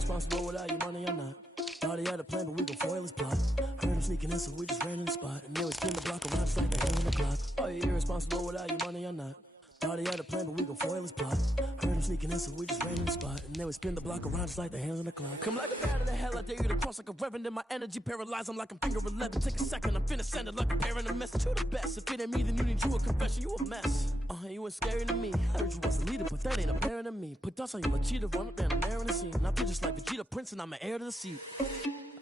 irresponsible without your money or not. Thought he had a plan, but we gon' foil his plot. Heard him sneaking in, so we just ran in the spot. And they would spin the block around just like the hand on the clock. Oh, you irresponsible without your money or not. Thought he had a plan, but we gon' foil his plot. Heard him sneaking in, so we just ran in the spot. And they would spin the block around just like the hands on the clock. Come like a bat in the hell, I dare you to cross like a reverend. And my energy paralyzed, I'm like I'm finger 11. Take a second, I'm finna send it like a parent a message to the best. If it ain't me, then you need you a confession, you a mess. You ain't scary to me. Heard you was a leader, but that ain't apparent to me. Put dots on you like cheetah, run up down the air in the scene. I feel just like Vegeta Prince, and I'm an heir to the seat.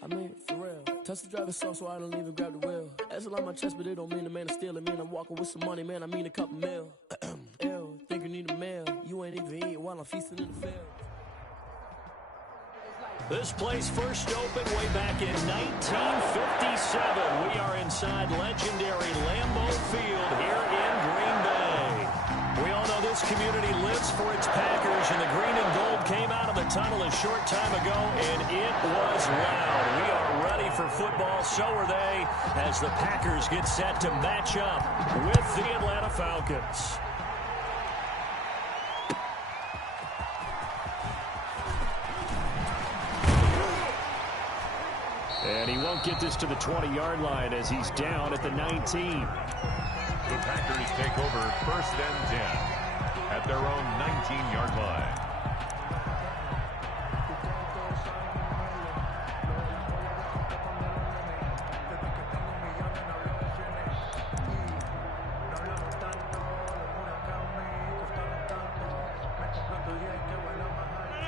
I mean, for real. Touch the driver's soft, so I don't even grab the wheel. Asshole on my chest, but it don't mean the man is steal. It mean I'm walking with some money, man. I mean a couple mil. Ew, think you need a meal. You ain't even eating while I'm feasting in the field. This place first opened way back in 1957. We are inside legendary Lambeau Field here in Green Bay. We all know this community lives for its Packers, and the green and gold came out of the tunnel a short time ago, and it was loud. We are ready for football, so are they, as the Packers get set to match up with the Atlanta Falcons. And he won't get this to the 20-yard line as he's down at the 19. The Packers take over 1st and 10 at their own 19-yard line.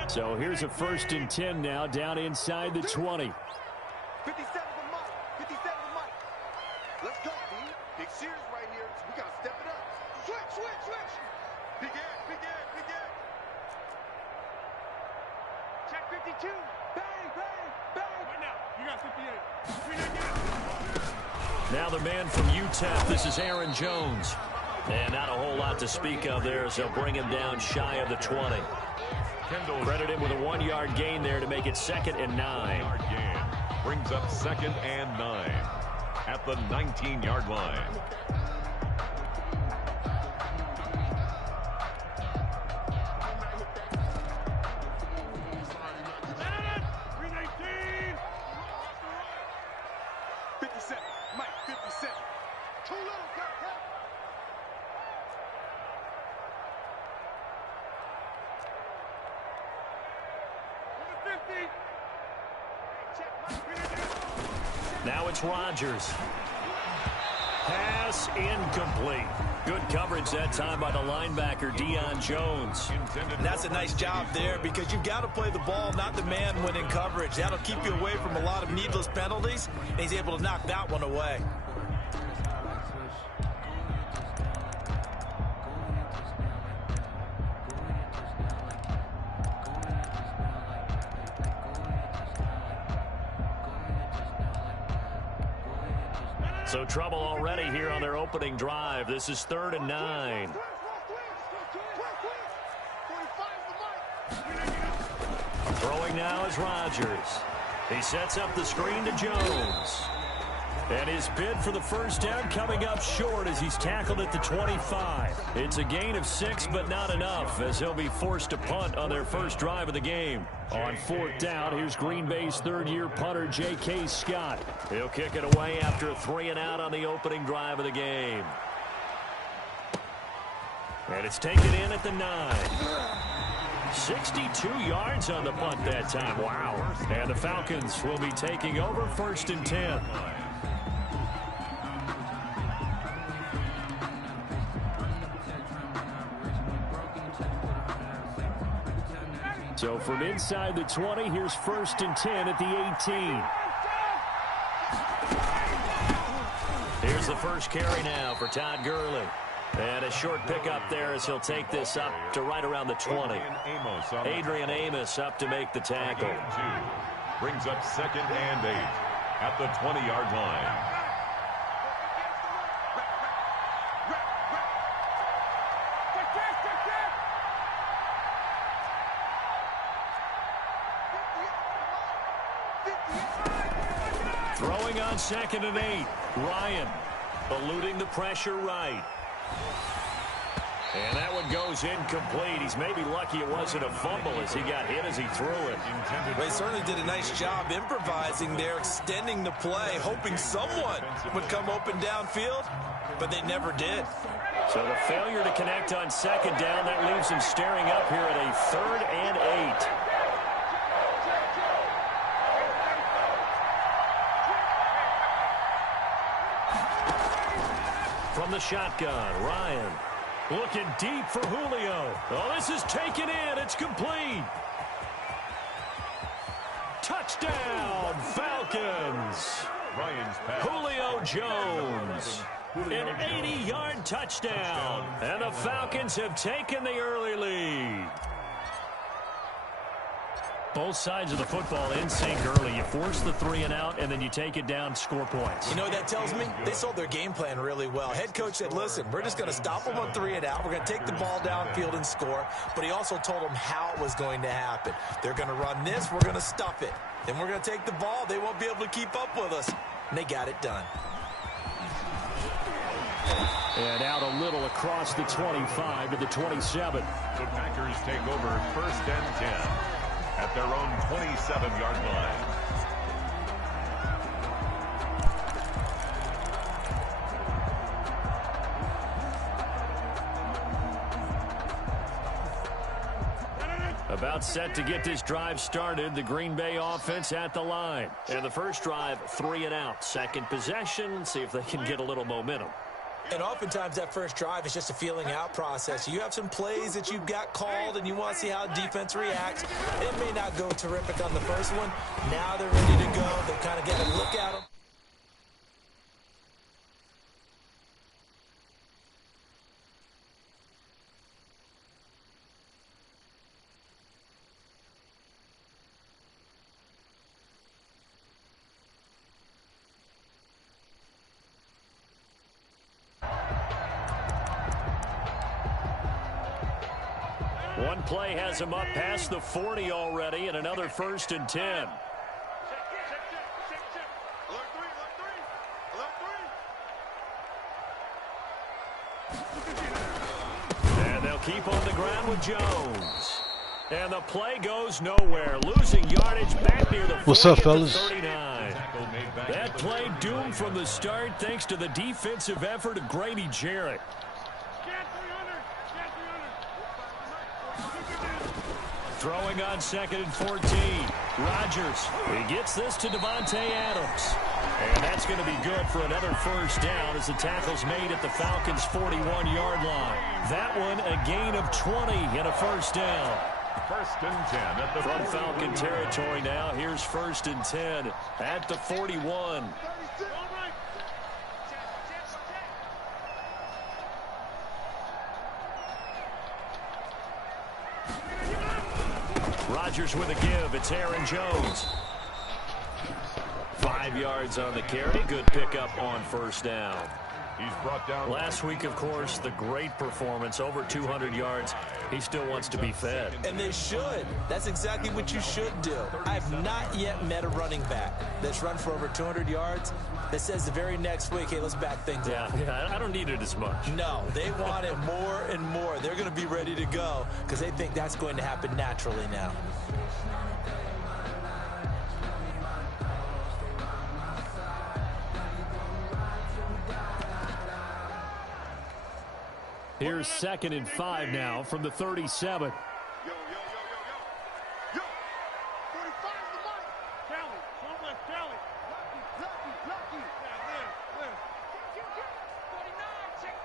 So here's a 1st and 10 now down inside the 20. 57 to Mike. 57 to Mike. Let's go, B. Big series right here. So we got to step it up. Switch, switch, switch. Big air, big air, big air. Check 52. Bang, bang, bang. Right now, you got 58. Now the man from UTEP, this is Aaron Jones. And not a whole lot to speak of there, so bring him down shy of the 20. Credit him with a 1-yard gain there to make it 2nd and 9. Brings up 2nd and 9 at the 19-yard line. Now it's Rodgers. Pass incomplete. Good coverage that time by the linebacker, Deion Jones. That's a nice job there because you've got to play the ball, not the man when in coverage. That'll keep you away from a lot of needless penalties, and he's able to knock that one away. So trouble already here on their opening drive. This is 3rd and 9. Throwing now is Rodgers. He sets up the screen to Jones. And his bid for the first down coming up short as he's tackled at the 25. It's a gain of 6, but not enough, as he'll be forced to punt on their first drive of the game. On 4th down, here's Green Bay's 3rd-year punter, J.K. Scott. He'll kick it away after a 3-and-out on the opening drive of the game. And it's taken in at the 9. 62 yards on the punt that time. Wow. And the Falcons will be taking over 1st and 10. So from inside the 20, here's 1st and 10 at the 18. Here's the first carry now for Todd Gurley. And a short pickup there as he'll take this up to right around the 20. Adrian Amos up to make the tackle. Brings up 2nd and 8 at the 20-yard line. Throwing on 2nd and 8. Ryan eluding the pressure right. And that one goes incomplete. He's maybe lucky it wasn't a fumble as he got hit as he threw it. Well, he certainly did a nice job improvising there, extending the play, hoping someone would come open downfield, but they never did. So the failure to connect on second down, that leaves him staring up here at a 3rd and 8. From the shotgun, Ryan looking deep for Julio. Oh, this is taken in. It's complete. Touchdown, Falcons. Julio Jones. An 80-yard touchdown. And the Falcons have taken the early lead. Both sides of the football in sync early. You force the 3 and out, and then you take it down, score points. You know what that tells me? They sold their game plan really well. Head coach said, listen, we're just going to stop them on 3 and out. We're going to take the ball downfield and score. But he also told them how it was going to happen. They're going to run this. We're going to stuff it. Then we're going to take the ball. They won't be able to keep up with us. And they got it done. And out a little across the 25 to the 27. The Packers take over 1st and 10 at their own 27-yard line. About set to get this drive started. The Green Bay offense at the line. And the first drive, 3 and out. Second possession, see if they can get a little momentum. And oftentimes that first drive is just a feeling out process. You have some plays that you've got called and you want to see how defense reacts. It may not go terrific on the first one. Now they're ready to go. They kind of get a look at them. One play has him up past the 40 already, and another 1st and 10. And they'll keep on the ground with Jones. And the play goes nowhere. Losing yardage back near the 40 What's up, fellas? 39. That play doomed from the start thanks to the defensive effort of Grady Jarrett. Throwing on 2nd and 14. Rodgers. He gets this to Devontae Adams. And that's going to be good for another 1st down as the tackle's made at the Falcons' 41-yard line. That one a gain of 20 and a 1st down. 1st and 10 at the From Falcon territory now. Here's 1st and 10 at the 41. Rodgers with a give. It's Aaron Jones. 5 yards on the carry. Good pickup on 1st down. He's brought down. Last week, of course, the great performance, over 200 yards. He still wants to be fed. And they should. That's exactly what you should do. I've not yet met a running back that's run for over 200 yards that says the very next week, hey, let's back things up. Yeah, I don't need it as much. No, they want it more and more. They're going to be ready to go because they think that's going to happen naturally now. Here's 2nd and 5 now from the 37. Yo, 45 is the mark. Kelly, don't let Kelly. Lucky. Yeah, live. 49, check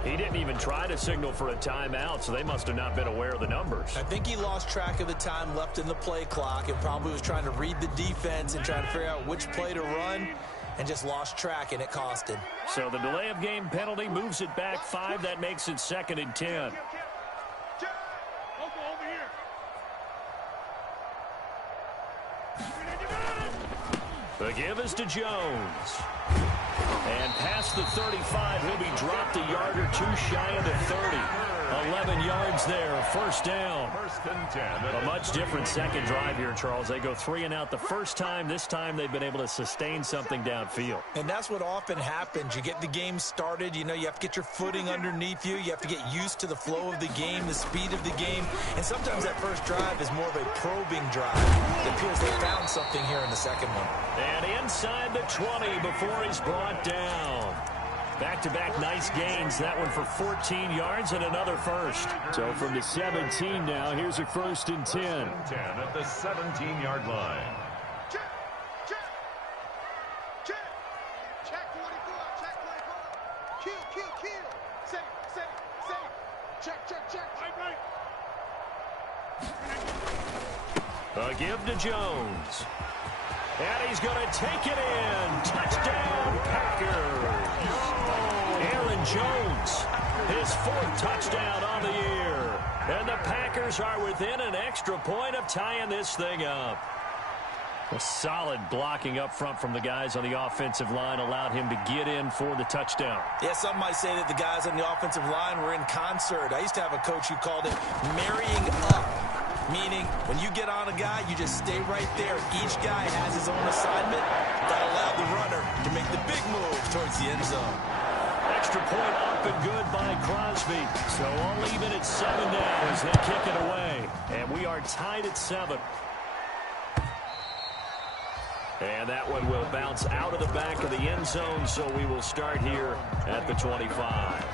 49. He didn't even try to signal for a timeout, so they must have not been aware of the numbers. I think he lost track of the time left in the play clock and probably was trying to read the defense and trying to figure out which play to run and just lost track, and it cost him. So the delay of game penalty moves it back 5. That makes it 2nd and 10. The give is to Jones. And past the 35, he'll be dropped a yard or two shy of the 30. 11 yards there, first down. First and 10. A much different second drive here, Charles. They go 3 and out the first time. This time they've been able to sustain something downfield. And that's what often happens. You get the game started. You know, you have to get your footing underneath you. You have to get used to the flow of the game, the speed of the game. And sometimes that first drive is more of a probing drive. It appears they found something here in the second one. And inside the 20 before he's brought down. Back-to-back nice gains. That one for 14 yards and another first. So from the 17 now, here's a first and 10. 10 at the 17-yard line. Check, check, check, check 44, check 44. Kill. Say, check. Right. A give to Jones. And he's going to take it in. Touchdown, Packers. Aaron Jones, his 4th touchdown on the year. And the Packers are within an extra point of tying this thing up. A solid blocking up front from the guys on the offensive line allowed him to get in for the touchdown. Yeah, some might say that the guys on the offensive line were in concert. I used to have a coach who called it marrying up. Meaning, when you get on a guy, you just stay right there. Each guy has his own assignment that allowed the runner to make the big move towards the end zone. Extra point up and good by Crosby. So all even at 7 now as they kick it away. And we are tied at 7. And that one will bounce out of the back of the end zone, so we will start here at the 25.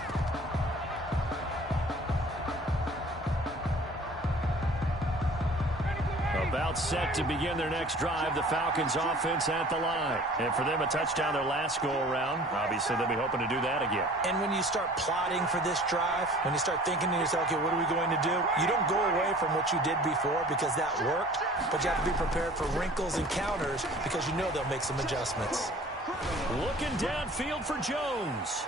About set to begin their next drive. The Falcons offense at the line. And for them, a touchdown their last go-around. Obviously, they'll be hoping to do that again. And when you start plotting for this drive, when you start thinking to yourself, okay, what are we going to do? You don't go away from what you did before because that worked, but you have to be prepared for wrinkles and counters because you know they'll make some adjustments. Looking downfield for Jones.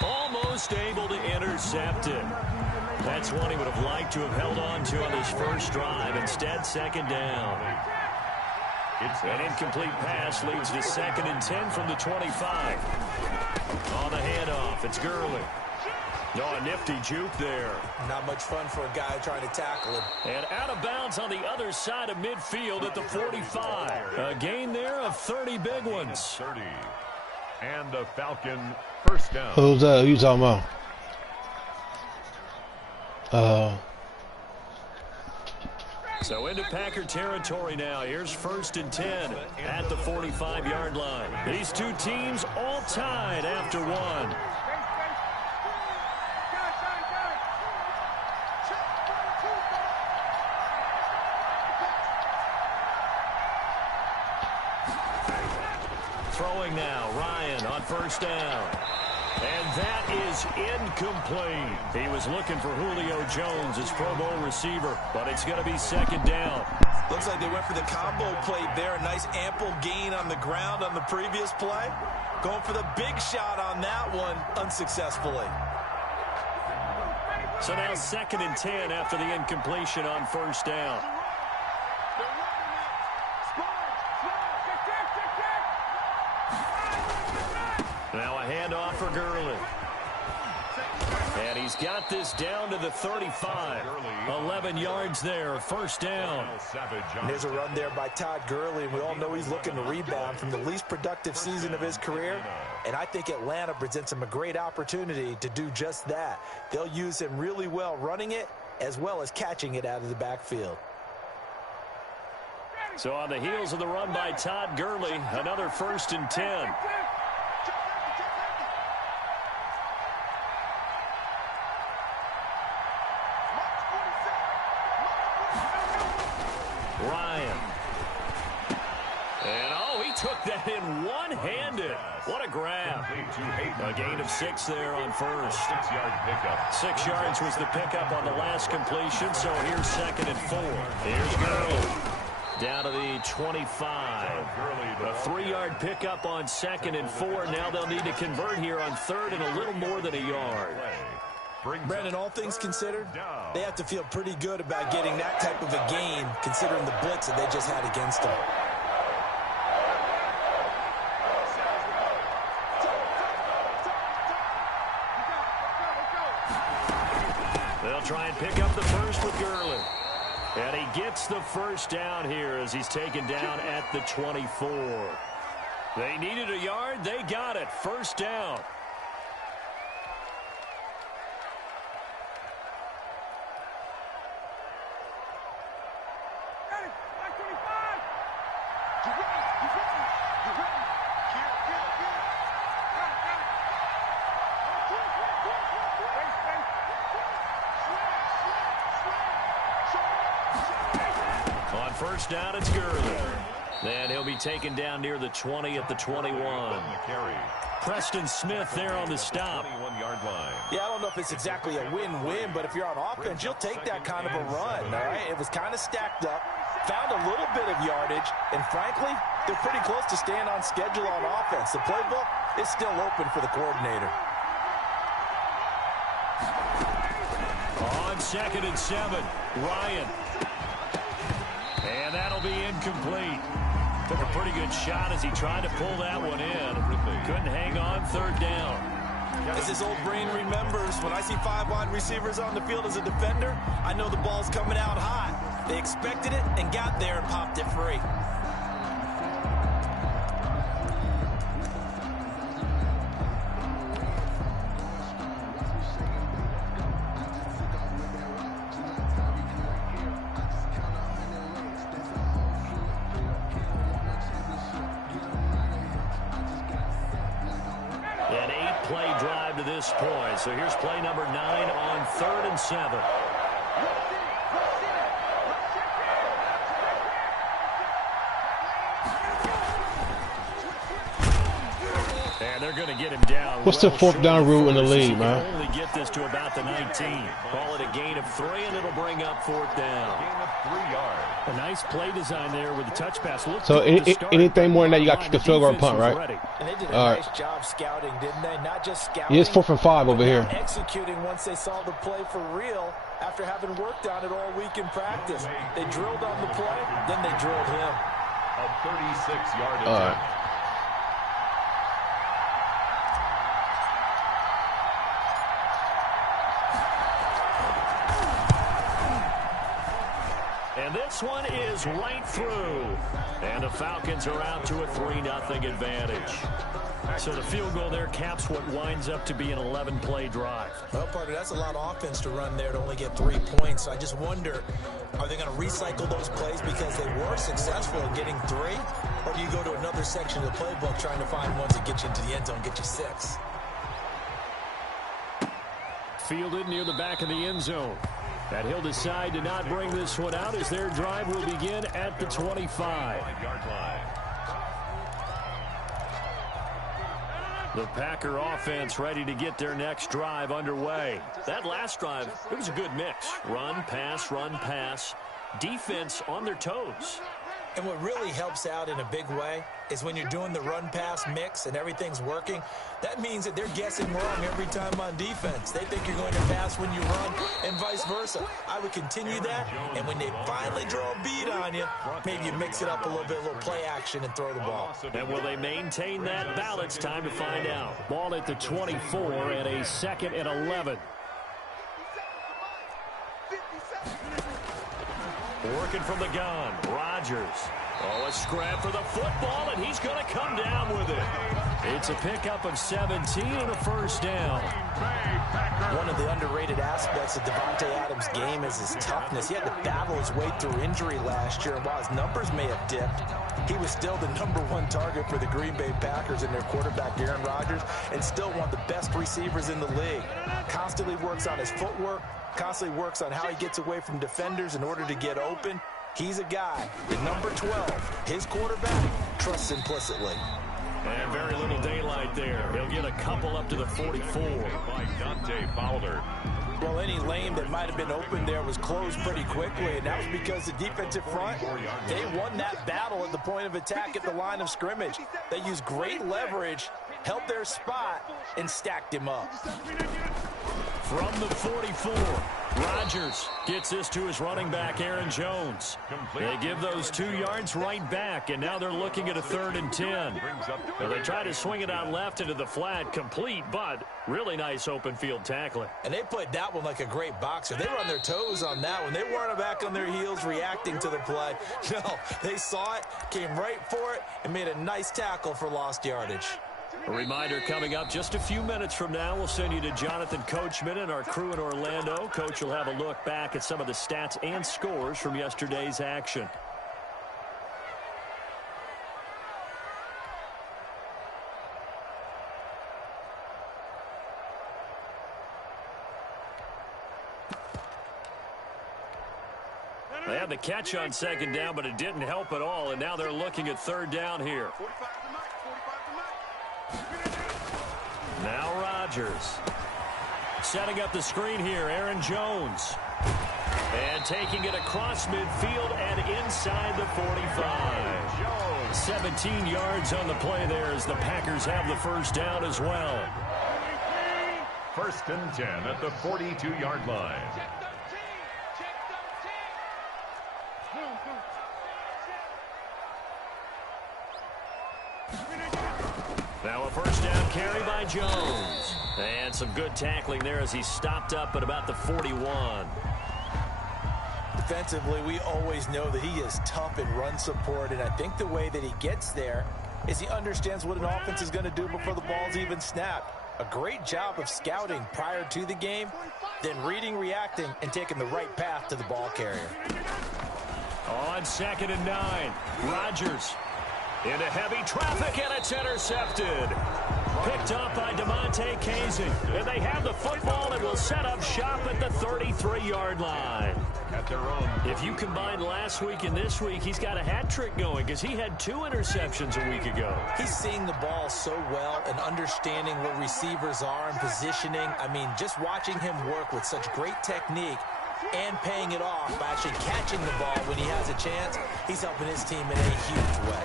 Almost able to intercept it. That's one he would have liked to have held on to on his first drive. Instead, second down. An incomplete pass leads to 2nd and 10 from the 25. On the handoff, it's Gurley. Oh, a nifty juke there. Not much fun for a guy trying to tackle him. And out of bounds on the other side of midfield at the 45. A gain there of 30 big ones. 30. And a Falcon first down. Who's that? Who you talking about? So into Packer territory now. Here's 1st and 10 at the 45-yard line. These two teams all tied after one. Throwing now, Ryan on first down. And that is incomplete. He was looking for Julio Jones, his Pro Bowl receiver, but it's going to be 2nd down. Looks like they went for the combo play there. A nice ample gain on the ground on the previous play. Going for the big shot on that one unsuccessfully. So now 2nd and 10 after the incompletion on first down. Now a handoff for Gurley. And he's got this down to the 35. 11 yards there, first down. And there's a run there by Todd Gurley, and we all know he's looking to rebound from the least productive season of his career. And I think Atlanta presents him a great opportunity to do just that. They'll use him really well running it as well as catching it out of the backfield. So on the heels of the run by Todd Gurley, another 1st and 10. Ryan. And, oh, he took that in one-handed. What a grab. A gain of 6 there on first. 6-yard pickup. 6 yards was the pickup on the last completion, so here's 2nd and 4. Here's Gurley. Down to the 25. A 3-yard pickup on 2nd and 4. Now they'll need to convert here on 3rd and a little more than a yard. Brandon, all things considered, they have to feel pretty good about getting that type of a gain considering the blitz that they just had against them. They'll try and pick up the first with Gurley. And he gets the first down here as he's taken down at the 24. They needed a yard. They got it. First down. On first down, it's Gurley. And he'll be taken down near the 20 at the 21. Preston Smith there on the stop. 21-yard line. Yeah, I don't know if it's exactly a win-win, but if you're on offense, you'll take that kind of a run, all right? It was kind of stacked up, found a little bit of yardage, and frankly, they're pretty close to staying on schedule on offense. The playbook is still open for the coordinator. On 2nd and 7, Ryan. And that'll be incomplete. Took a pretty good shot as he tried to pull that one in. Couldn't hang on 3rd down. As his old brain remembers, when I see 5 wide receivers on the field as a defender, I know the ball's coming out hot. They expected it and got there and popped it free. An 8-play drive to this point. So here's play number 9 on 3rd and 7. And they're going to get him down. What's the 4th down rule in the league, man? Only get this to about the 19. Call it a gain of 3, and it'll bring up 4th down. Gain of 3 yards. A nice play design there with the touch pass. So anything more than that, you got to kick a field goal or punt, right? And they did a nice job scouting, didn't they? Not just scouting. Yeah, it's 4th and 5 over here. Executing once they saw the play for real after having worked on it all week in practice. They drilled on the play, then they drilled him. A 36-yard attempt. All right. And this one is right through. And the Falcons are out to a 3-0 advantage. So the field goal there caps what winds up to be an 11-play drive. Well, partner, that's a lot of offense to run there to only get 3 points. So I just wonder, are they going to recycle those plays because they were successful in getting 3? Or do you go to another section of the playbook trying to find ones that get you into the end zone, get you 6? Fielded near the back of the end zone. And he'll decide to not bring this one out as their drive will begin at the 25. The Packer offense ready to get their next drive underway. That last drive, it was a good mix. Run, pass, defense on their toes. And what really helps out in a big way is when you're doing the run-pass mix and everything's working, that means that they're guessing wrong every time on defense. They think you're going to pass when you run and vice versa. I would continue that, and when they finally draw a beat on you, maybe you mix it up a little bit, a little play action, and throw the ball. And will they maintain that balance? Time to find out. Ball at the 24 and a 2nd and 11. Working from the gun, Rodgers. Oh, a scrap for the football, and he's going to come down with it. It's a pickup of 17 and a first down. One of the underrated aspects of Devontae Adams' game is his toughness. He had to battle his way through injury last year, and while his numbers may have dipped, he was still the #1 target for the Green Bay Packers and their quarterback, Aaron Rodgers, and still one of the best receivers in the league. Constantly works on his footwork, constantly works on how he gets away from defenders in order to get open. He's a guy, the number 12, his quarterback, trusts implicitly. And very little daylight there. He'll get a couple up to the 44. By Dante Fowler. Well, any lane that might have been open there was closed pretty quickly, and that was because the defensive front, they won that battle at the point of attack at the line of scrimmage. They used great leverage, held their spot, and stacked him up. From the 44, Rodgers gets this to his running back, Aaron Jones. They give those 2 yards right back, and now they're looking at a 3rd and 10. Well, they try to swing it out left into the flat, complete, but really nice open field tackling. And they played that one like a great boxer. They were on their toes on that one. They weren't back on their heels reacting to the play. No, they saw it, came right for it, and made a nice tackle for lost yardage. A reminder coming up just a few minutes from now, we'll send you to Jonathan Coachman and our crew in Orlando. Coach will have a look back at some of the stats and scores from yesterday's action. They had the catch on 2nd down, but it didn't help at all, and now they're looking at 3rd down here. Now Rodgers. Setting up the screen here, Aaron Jones. And taking it across midfield and inside the 45. 17 yards on the play there as the Packers have the 1st down as well. 1st and 10 at the 42-yard line. Now a 1st down carry by Jones. And some good tackling there as he stopped up at about the 41. Defensively, we always know that he is tough in run support, and I think the way that he gets there is he understands what an offense is going to do before the ball's even snapped. A great job of scouting prior to the game, then reading, reacting, and taking the right path to the ball carrier. On 2nd and 9, Rodgers into heavy traffic, and it's intercepted. Picked up by DeMonte Casey. And they have the football and will set up shop at the 33-yard line. At their own. If you combine last week and this week, he's got a hat trick going because he had 2 interceptions a week ago. He's seeing the ball so well and understanding where receivers are and positioning. I mean, just watching him work with such great technique and paying it off by actually catching the ball when he has a chance, he's helping his team in a huge way.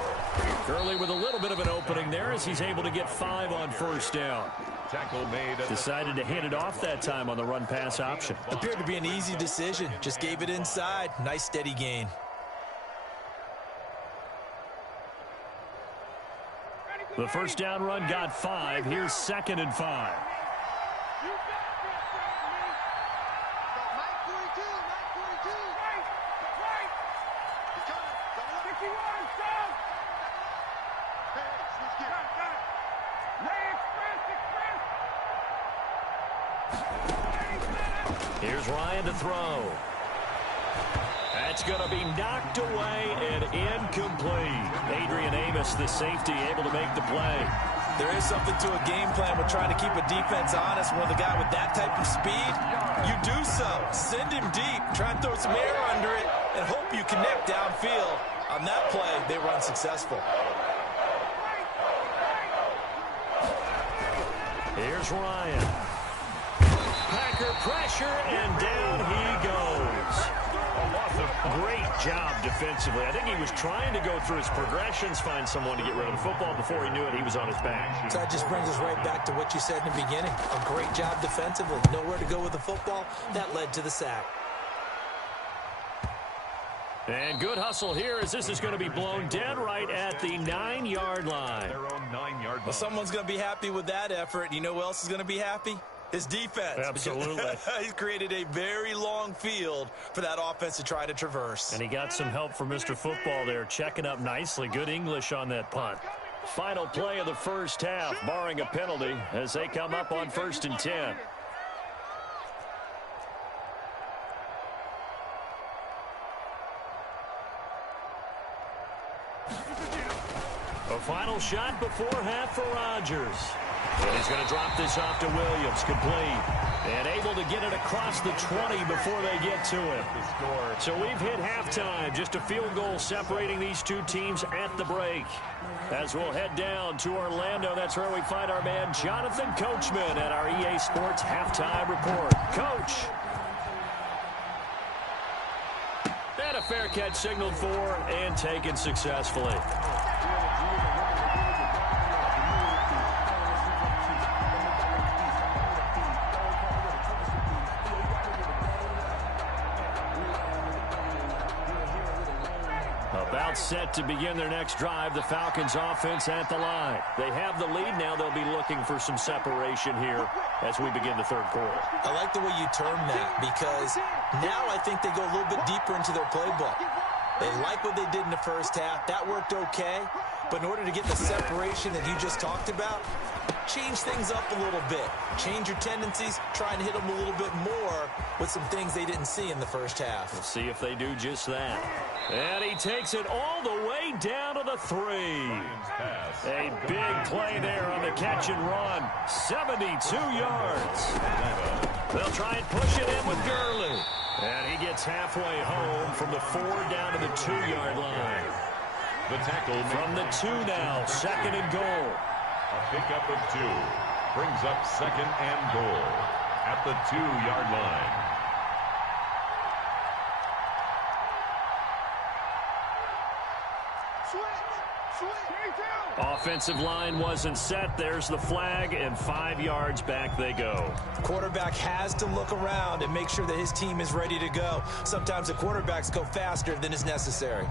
Gurley with a little bit of an opening there as he's able to get 5 on 1st down. Tackle made. Decided to hand it off that time on the run-pass option. Appeared to be an easy decision. Just gave it inside. Nice steady gain. The 1st down run got 5. Here's 2nd and 5. Here's Ryan to throw. That's going to be knocked away and incomplete. Adrian Amos, the safety, able to make the play. There is something to a game plan with trying to keep a defense honest. When the guy with that type of speed, you do so. Send him deep, try and throw some air under it, and hope you connect downfield. On that play, they run successful. Here's Ryan. Packer pressure, and down he goes. Great job defensively. I think he was trying to go through his progressions, find someone to get rid of the football. Before he knew it, he was on his back. So that just brings us right back to what you said in the beginning. A great job defensively. Nowhere to go with the football. That led to the sack. And good hustle here as this is going to be blown dead right at the 9-yard line. Their own 9-yard line. Well, someone's going to be happy with that effort. You know who else is going to be happy? His defense. Absolutely. He's created a very long field for that offense to try to traverse. And he got some help from Mr. Football there, checking up nicely. Good English on that punt. Final play of the 1st half, barring a penalty, as they come up on 1st and 10. A final shot before half for Rodgers. And he's going to drop this off to Williams, complete. And able to get it across the 20 before they get to it. So we've hit halftime. Just a field goal separating these two teams at the break. As we'll head down to Orlando, that's where we find our man Jonathan Coachman at our EA Sports Halftime Report. Coach. And a fair catch signaled for and taken successfully. About set to begin their next drive, the Falcons offense at the line. They have the lead. Now they'll be looking for some separation here as we begin the third quarter. I like the way you term that, because now I think they go a little bit deeper into their playbook. They like what they did in the first half. That worked okay. But in order to get the separation that you just talked about, change things up a little bit. Change your tendencies. Try and hit them a little bit more with some things they didn't see in the first half. We'll see if they do just that. And he takes it all the way down to the 3. A big play there on the catch and run. 72 yards. They'll try and push it in with Gurley. And he gets halfway home from the 4 down to the 2-yard line. The tackle from the 2 now, 2nd and goal. A pickup of 2 brings up 2nd and goal at the 2-yard line. Offensive line wasn't set. There's the flag, and 5 yards back they go. Quarterback has to look around and make sure that his team is ready to go. Sometimes the quarterbacks go faster than is necessary.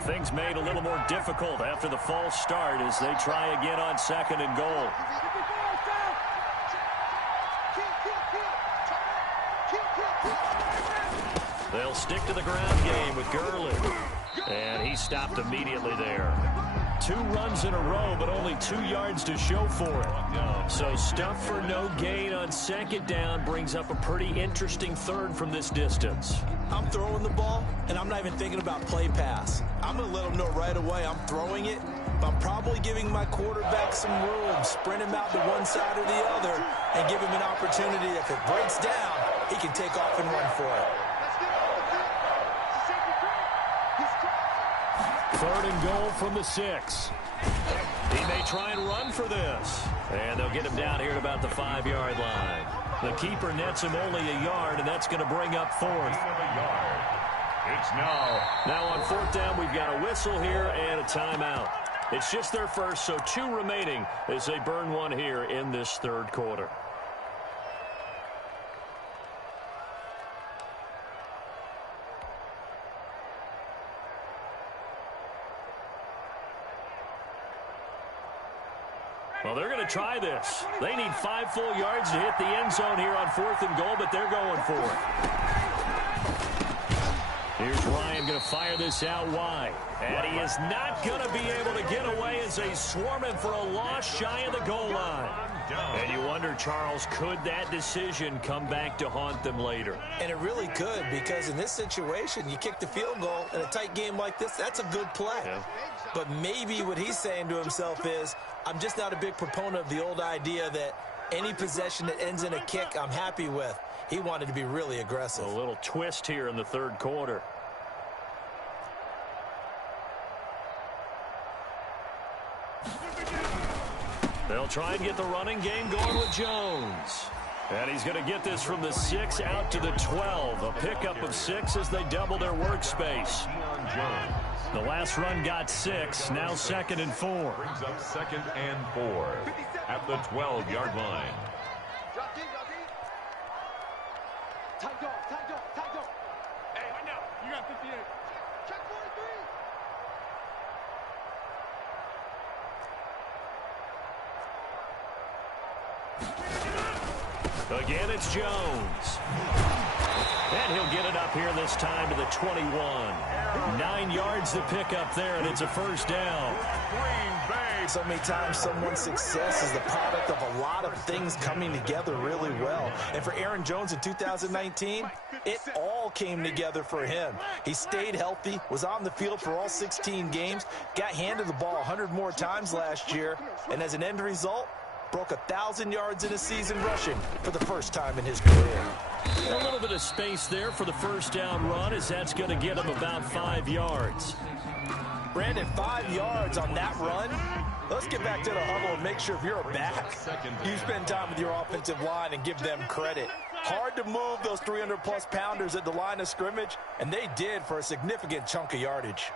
Things made a little more difficult after the false start as they try again on 2nd and goal. They'll stick to the ground game with Gurley. And he stopped immediately there. 2 runs in a row, but only 2 yards to show for it. So stuff for no gain on 2nd down brings up a pretty interesting 3rd from this distance. I'm throwing the ball, and I'm not even thinking about play pass. I'm going to let them know right away I'm throwing it, but I'm probably giving my quarterback some room, sprint him out to one side or the other, and give him an opportunity. If it breaks down, he can take off and run for it. 3rd and goal from the 6. He may try and run for this. And they'll get him down here at about the 5-yard line. The keeper nets him only a yard, and that's going to bring up 4th. It's now on 4th down, we've got a whistle here and a timeout. It's just their first, so 2 remaining as they burn 1 here in this 3rd quarter. Well, they're going to try this. They need 5 full yards to hit the end zone here on 4th and goal, but they're going for it. Here's Ryan going to fire this out wide. And he is not going to be able to get away as they swarm him for a loss shy of the goal line. And you wonder, Charles, could that decision come back to haunt them later? And it really could, because in this situation, you kick the field goal in a tight game like this, that's a good play. Yeah. But maybe what he's saying to himself is, I'm just not a big proponent of the old idea that any possession that ends in a kick I'm happy with. He wanted to be really aggressive. A little twist here in the 3rd quarter. They'll try and get the running game going with Jones. And he's going to get this from the 6 out to the 12. A pickup of 6 as they double their workspace. The last run got 6. Now 2nd and 4. Brings up 2nd and 4 at the 12-yard line. Hey, right now, you got 58. Check 43. Again, it's Jones. And he'll get it up here this time to the 21. 9 yards to pick up there, and it's a 1st down. So many times someone's success is the product of a lot of things coming together really well. And for Aaron Jones in 2019, it all came together for him. He stayed healthy, was on the field for all 16 games, got handed the ball 100 more times last year, and as an end result, broke 1,000 yards in a season rushing for the first time in his career. A little bit of space there for the 1st down run, as that's going to get him about 5 yards. Brandon, 5 yards on that run. Let's get back to the huddle and make sure if you're a back, you spend time with your offensive line and give them credit. Hard to move those 300-plus pounders at the line of scrimmage, and they did for a significant chunk of yardage.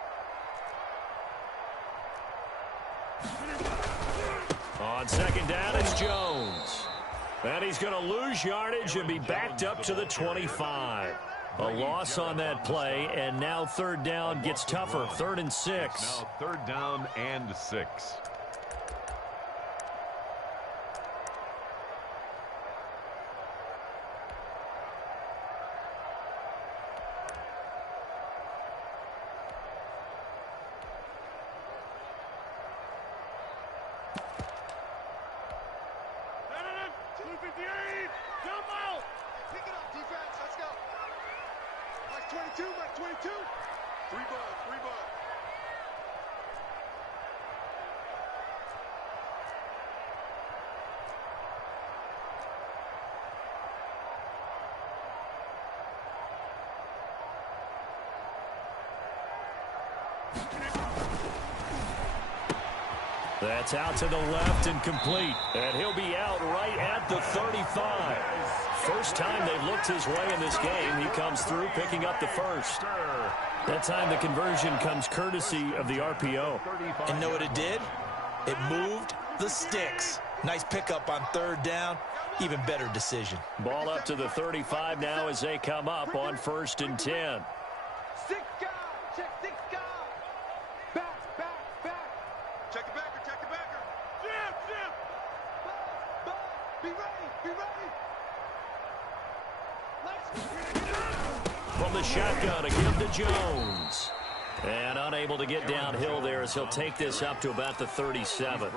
On 2nd down, it's Jones. And he's going to lose yardage and be backed up to the 25. A loss on that play, and now third down gets tougher. 3rd and 6. Now 3rd down and 6. That's out to the left and complete. And he'll be out right at the 35. First time they've looked his way in this game. He comes through picking up the first. That time the conversion comes courtesy of the RPO. And know what it did? It moved the sticks. Nice pickup on 3rd down. Even better decision. Ball up to the 35 now as they come up on 1st and 10. 6 guys. Check 6 guys. Back, back, back. Check the backer, check the backer. Jim, Jim. Be ready, be ready. From the shotgun, a give to Jones. And unable to get downhill there as he'll take this up to about the 37.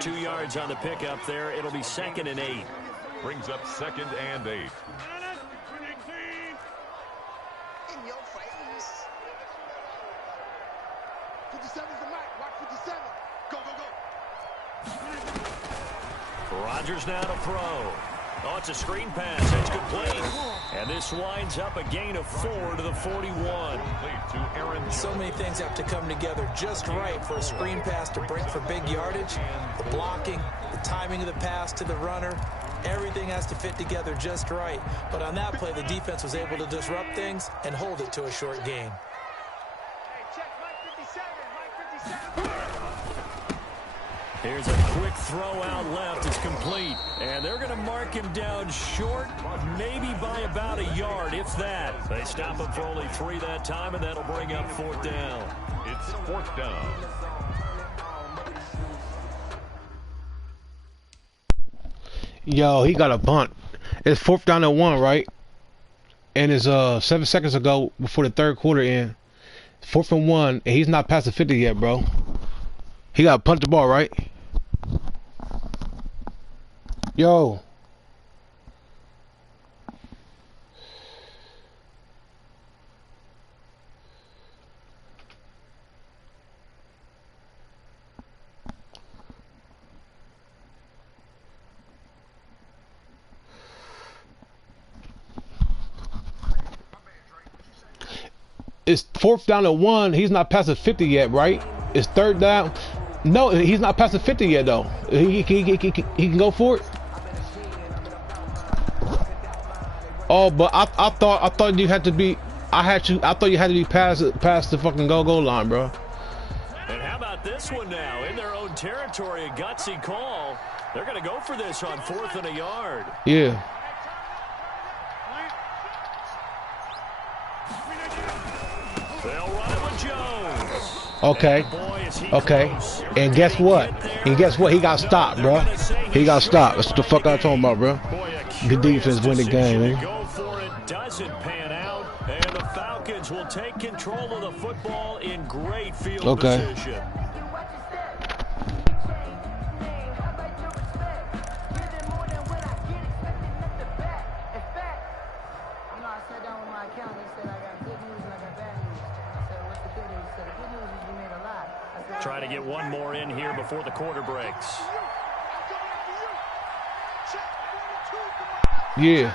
2 yards on the pickup there. It'll be 2nd and 8. Brings up 2nd and 8. In your face. 57's the mic. Watch 57. Go, go, go. Rodgers now to throw. Oh, it's a screen pass. It's complete. And this winds up a gain of 4 to the 41. So many things have to come together just right for a screen pass to break for big yardage. The blocking, the timing of the pass to the runner, everything has to fit together just right. But on that play, the defense was able to disrupt things and hold it to a short gain. Here's a quick throw out left. It's complete. And they're going to mark him down short, maybe by about a yard, if that. They stop him for only 3 that time, and that'll bring up 4th down. It's 4th down. Yo, he got a bunt. It's 4th down and 1, right? And it's 7 seconds ago before the 3rd quarter end. 4th and 1, and he's not past the 50 yet, bro. He got to punt the ball, right? Yo. It's 4th down and 1. He's not past the 50 yet, right? It's 3rd down. No, he's not past the 50 yet, though. He can go for it. Oh, but I thought you had to be. I thought you had to be past the fucking goal line, bro. And how about this one now? In their own territory, a gutsy call. They're going to go for this on 4th and a yard. Yeah. They'll run it with Jones. Okay. Okay. And guess what? And guess what? He got stopped, bro. He got stopped. That's what the fuck I'm talking about, bro. Good defense win the game, man. Go for it. Doesn't pan out. And the Falcons will take control of the football in great field position. Try to get one more in here before the quarter breaks. Yeah.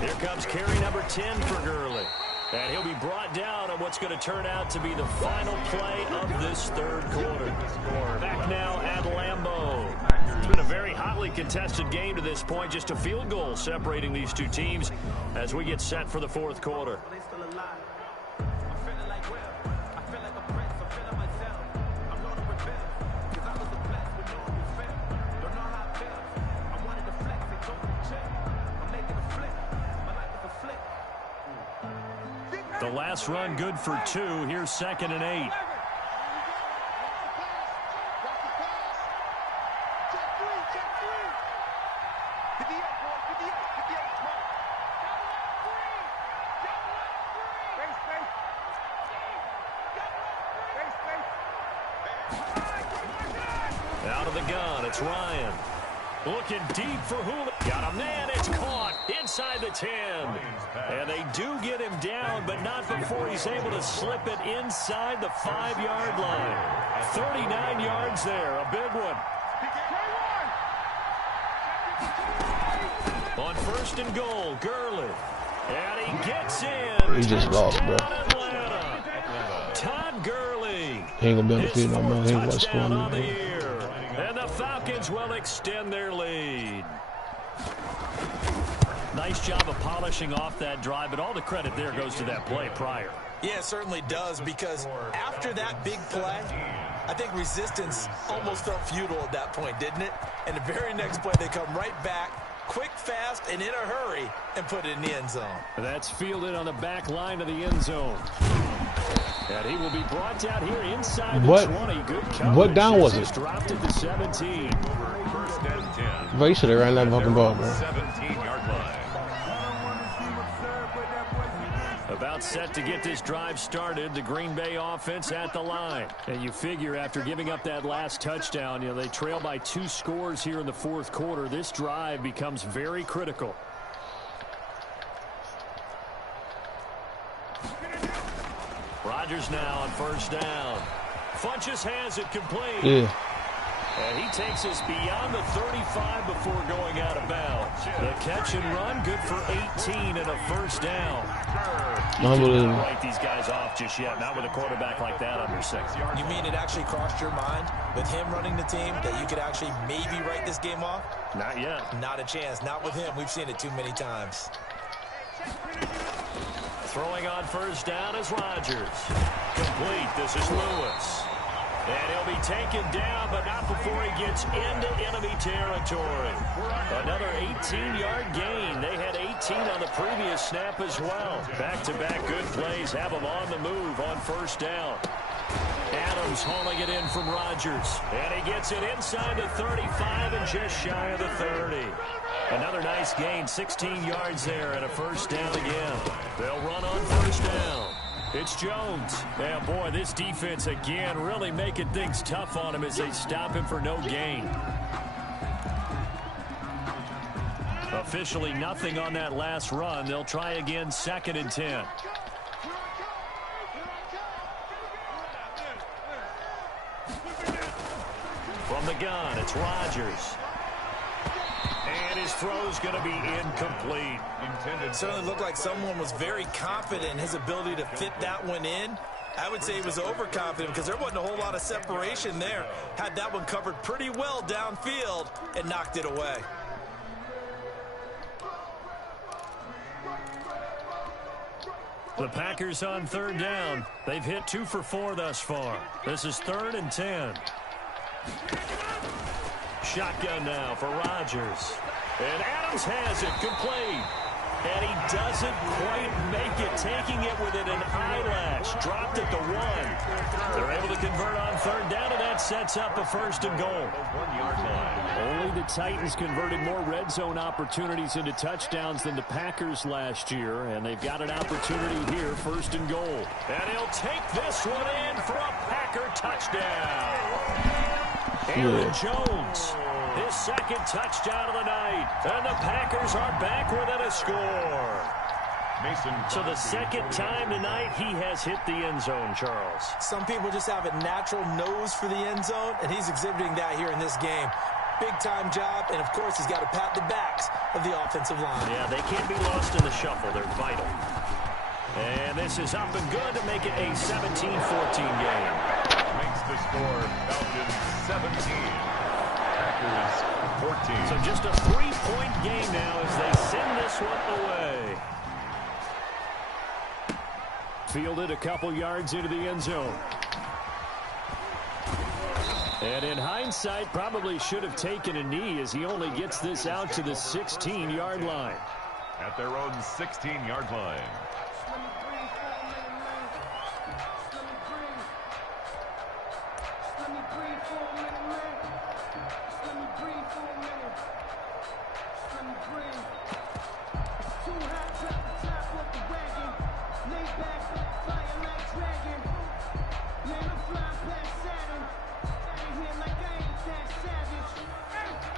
Here comes carry number 10 for Gurley. And he'll be brought down on what's going to turn out to be the final play of this 3rd quarter. Back now at Lambeau. It's been a very hotly contested game to this point. Just a field goal separating these two teams as we get set for the 4th quarter. The last run good for 2. Here's 2nd and 8. Out of the gun, it's Ryan. Looking deep for Hula. Got a man, it's caught inside the 10. And they do get him down, but not before he's able to slip it inside the 5-yard line. 39 yards there, a big one. On 1st and goal, Gurley. And he gets in. He just lost, bro. Todd Gurley. He ain't gonna be on the field no more. He ain't gonna score on the no more. year. And the Falcons will extend their lead. Nice job of polishing off that drive, but all the credit there goes to that play prior. Yeah, it certainly does, because after that big play, I think resistance almost felt futile at that point, didn't it? And the very next play, they come right back, quick, fast, and in a hurry, and put it in the end zone. That's fielded on the back line of the end zone. And he will be brought down here inside the 20. Good coverage. What down was it? Dropped it to 17. 1st and 10. Bro, you should have ran that fucking ball, bro. 17-yard line. About set to get this drive started. The Green Bay offense at the line. And you figure after giving up that last touchdown, you know, they trail by 2 scores here in the 4th quarter. This drive becomes very critical. Rodgers now on 1st down. Funches has it complete. Yeah. And he takes us beyond the 35 before going out of bounds. The catch and run, good for 18 and a 1st down. You can't write these guys off just yet, not with a quarterback like that under 6. You mean it actually crossed your mind with him running the team that you could actually maybe write this game off? Not yet. Not a chance. Not with him. We've seen it too many times. Throwing on 1st down is Rodgers. Complete. This is Lewis. And he'll be taken down, but not before he gets into enemy territory. Another 18-yard gain. They had 18 on the previous snap as well. Back-to-back good plays have them on the move on 1st down. Adams hauling it in from Rodgers. And he gets it inside the 35 and just shy of the 30. Another nice gain, 16 yards there and a 1st down again. They'll run on 1st down. It's Jones. Yeah, boy, this defense again really making things tough on him as they stop him for no gain. Officially nothing on that last run. They'll try again, 2nd and 10. From the gun, it's Rodgers. And his throw's going to be incomplete. It certainly looked like someone was very confident in his ability to fit that one in. I would say he was overconfident because there wasn't a whole lot of separation there. Had that one covered pretty well downfield and knocked it away. The Packers on 3rd down. They've hit 2 for 4 thus far. This is 3rd and 10. Shotgun now for Rodgers. And Adams has it complete. And he doesn't quite make it, taking it within an eyelash. Dropped at the 1. They're able to convert on 3rd down, and that sets up a 1st and goal. 1-yard line. Only the Titans converted more red zone opportunities into touchdowns than the Packers last year, and they've got an opportunity here, 1st and goal. And he'll take this one in for a Packer touchdown. Aaron Jones, his 2nd touchdown of the night. And the Packers are back within a score. So the 2nd time tonight he has hit the end zone, Charles. Some people just have a natural nose for the end zone, and he's exhibiting that here in this game. Big-time job, and of course he's got to pat the backs of the offensive line. Yeah, they can't be lost in the shuffle. They're vital. And this is up and good to make it a 17-14 game. Makes the score Falcons 17. Packers 14. So just a 3-point game now as they send this one away. Fielded a couple yards into the end zone. And in hindsight, probably should have taken a knee as he only gets this out to the 16-yard line. At their own 16-yard line.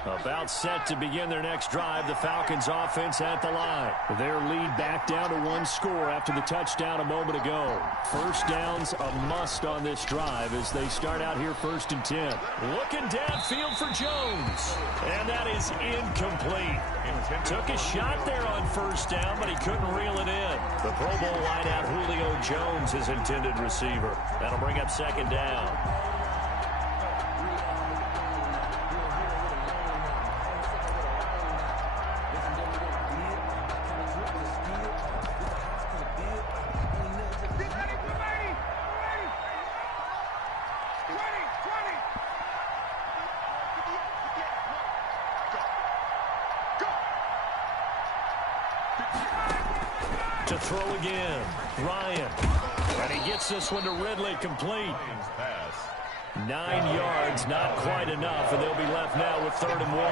About set to begin their next drive. The Falcons offense at the line. Their lead back down to 1 score after the touchdown a moment ago. First down's a must on this drive as they start out here 1st and 10. Looking downfield for Jones. And that is incomplete. Took a shot there on 1st down, but he couldn't reel it in. The Pro Bowl wideout Julio Jones, his intended receiver. That'll bring up 2nd down. To throw again, Ryan. And he gets this one to Ridley, complete. 9 yards, not quite enough, and they'll be left now with 3rd and 1.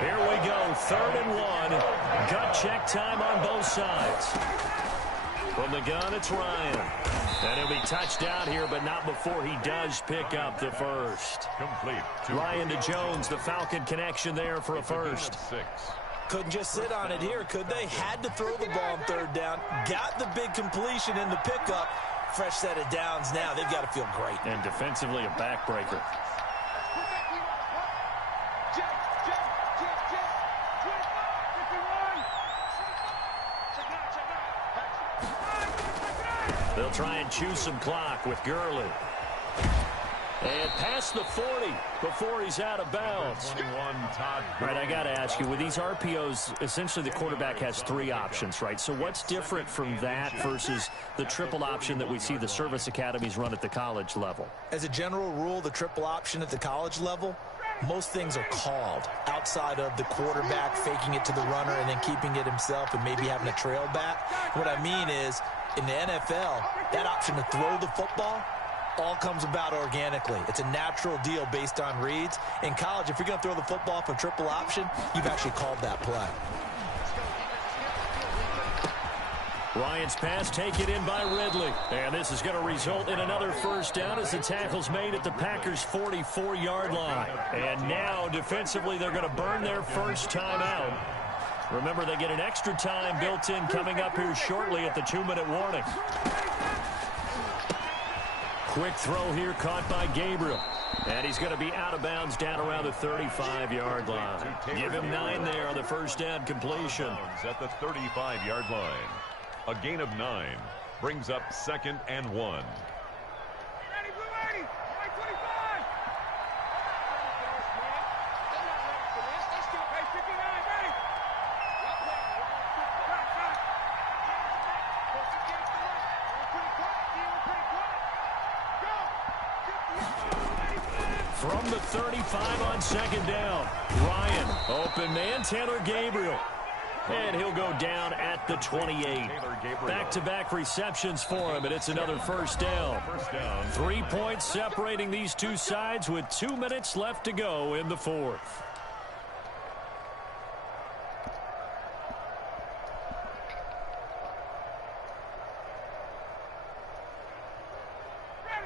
Here we go, 3rd and 1. Gut check time on both sides. From the gun, it's Ryan. And he'll be touched out here, but not before he does pick up the first. Complete. Ryan to Jones, the Falcon connection there for a first. 6. Couldn't just sit on it here, could they? Had to throw the ball on 3rd down. Got the big completion in the pickup. Fresh set of downs now. They've got to feel great. And defensively, a backbreaker. They'll try and chew some clock with Gurley. And past the 40 before he's out of bounds. All right, I got to ask you, with these RPOs, essentially the quarterback has 3 options, right? So what's different from that versus the triple option that we see the service academies run at the college level? As a general rule, the triple option at the college level, most things are called outside of the quarterback faking it to the runner and then keeping it himself and maybe having a trail back. What I mean is, in the NFL, that option to throw the football all comes about organically. It's a natural deal based on reads. In college, if you're going to throw the football for triple option, you've actually called that play. Ryan's pass taken in by Ridley. And this is going to result in another first down as the tackle's made at the Packers' 44-yard line. And now, defensively, they're going to burn their first time out. Remember, they get an extra time built in coming up here shortly at the 2-minute warning. Quick throw here caught by Gabriel. And he's going to be out of bounds down around the 35-yard line. Give him 9 there on the first down completion. At the 35-yard line. A gain of 9 brings up 2nd and 1. From the 35 on 2nd down. Ryan, open man, Taylor Gabriel. And he'll go down at the 28. Back-to-back receptions for him, and it's another first down. 3 points separating these two sides with 2 minutes left to go in the 4th.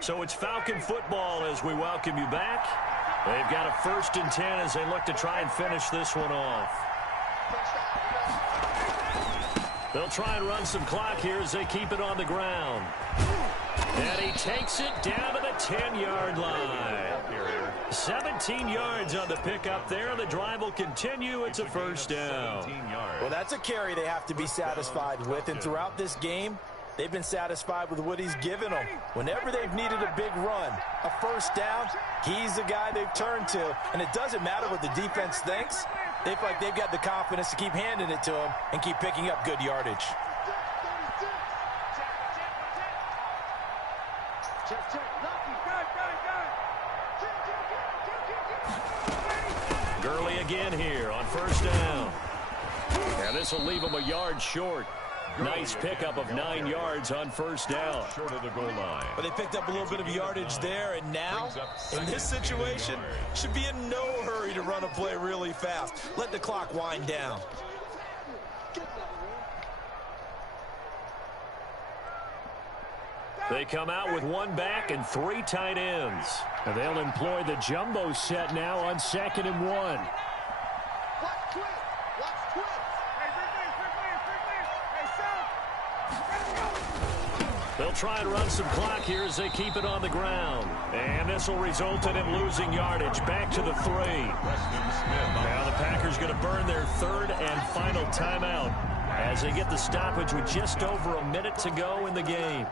So it's Falcon football as we welcome you back. They've got a 1st and 10 as they look to try and finish this one off. They'll try and run some clock here as they keep it on the ground. And he takes it down to the 10-yard line. 17 yards on the pickup there. The drive will continue. It's a first down. Well, that's a carry they have to be satisfied with. And throughout this game, they've been satisfied with what he's given them. Whenever they've needed a big run, a first down, he's the guy they've turned to. And it doesn't matter what the defense thinks. They feel like they've got the confidence to keep handing it to him and keep picking up good yardage. Gurley again here on first down. And this will leave him a yard short. Nice pickup of 9 yards on first down. Short of the goal line. But they picked up a little bit of yardage there, and now, in this situation, should be in no hurry to run a play really fast. Let the clock wind down. They come out with one back and 3 tight ends. And they'll employ the jumbo set now on 2nd and 1. Watch twist. Watch twist. They'll try and run some clock here as they keep it on the ground. And this will result in him losing yardage. Back to the 3. Now the Packers going to burn their 3rd and final timeout as they get the stoppage with just over a minute to go in the game.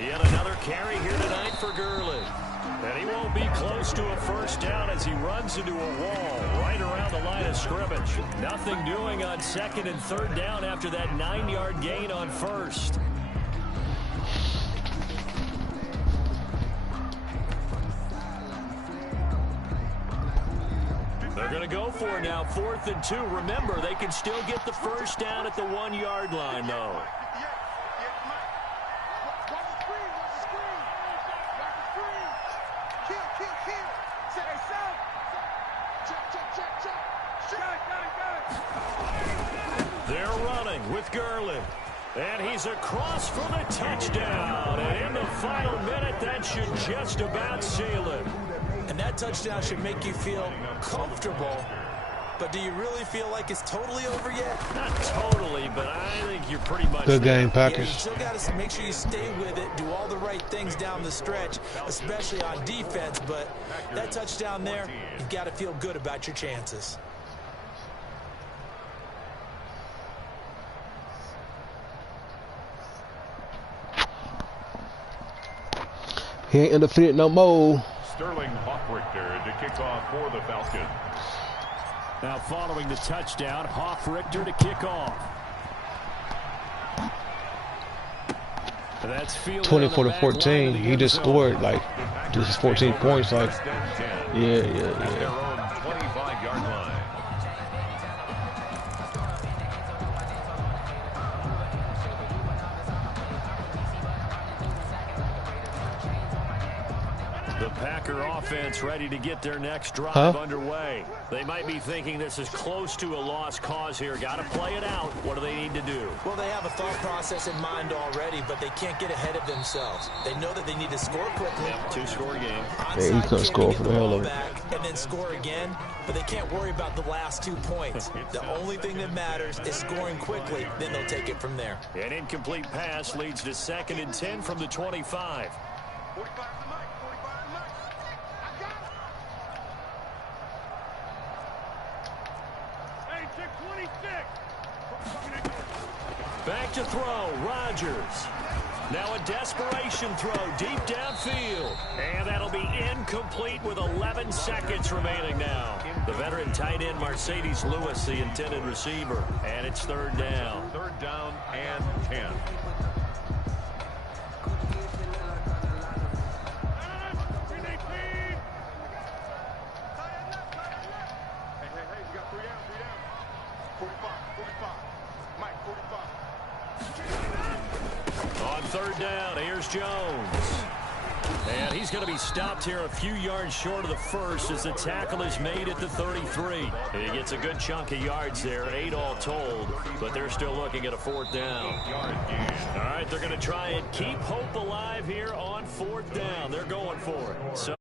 Yet another carry here tonight for Gurley. And he won't be close to a first down as he runs into a wall right around the line of scrimmage. Nothing doing on 2nd and 3rd down after that 9-yard gain on 1st. They're going to go for it now, 4th and 2. Remember, they can still get the first down at the 1-yard line, though. They're running with Gurley. And he's across for the touchdown. And in the final minute, that should just about seal it. And that touchdown should make you feel comfortable. But do you really feel like it's totally over yet? Not totally, but I think you're pretty much Good there. game, Packers. Yeah, you still got to make sure you stay with it, do all the right things down the stretch, especially on defense. But that touchdown there, you've got to feel good about your chances. He ain't undefeated no more. Sterling Hoffrichter to kick off for the Falcons. Now following the touchdown, Hoffrichter to kick off. That's 24-14. He just scored like just 14 points. Like, yeah. Their own 25-yard line. The Packer offense ready to get their next drive underway. They might be thinking this is close to a lost cause here. Got to play it out. What do they need to do? Well, they have a thought process in mind already, but they can't get ahead of themselves. They know that they need to score quickly. Yep, 2-score game. Yeah, he's gonna score for the hell of it. And then score again, but they can't worry about the last 2 points. The only thing that matters is scoring quickly, then they'll take it from there. An incomplete pass leads to 2nd and 10 from the 25. 45 to Mike. 45 to Mike. I got it. Hey, check 26. Back to throw, Rodgers. Now a desperation throw deep downfield. And that'll be incomplete with 11 seconds remaining now. The veteran tight end Mercedes Lewis, the intended receiver. And it's 3rd down. 3rd down and 10. On 3rd down, here's Jones. And he's going to be stopped here a few yards short of the first as the tackle is made at the 33. He gets a good chunk of yards there, 8 all told, but they're still looking at a 4th down. All right, they're going to try and keep hope alive here on 4th down. They're going for it. So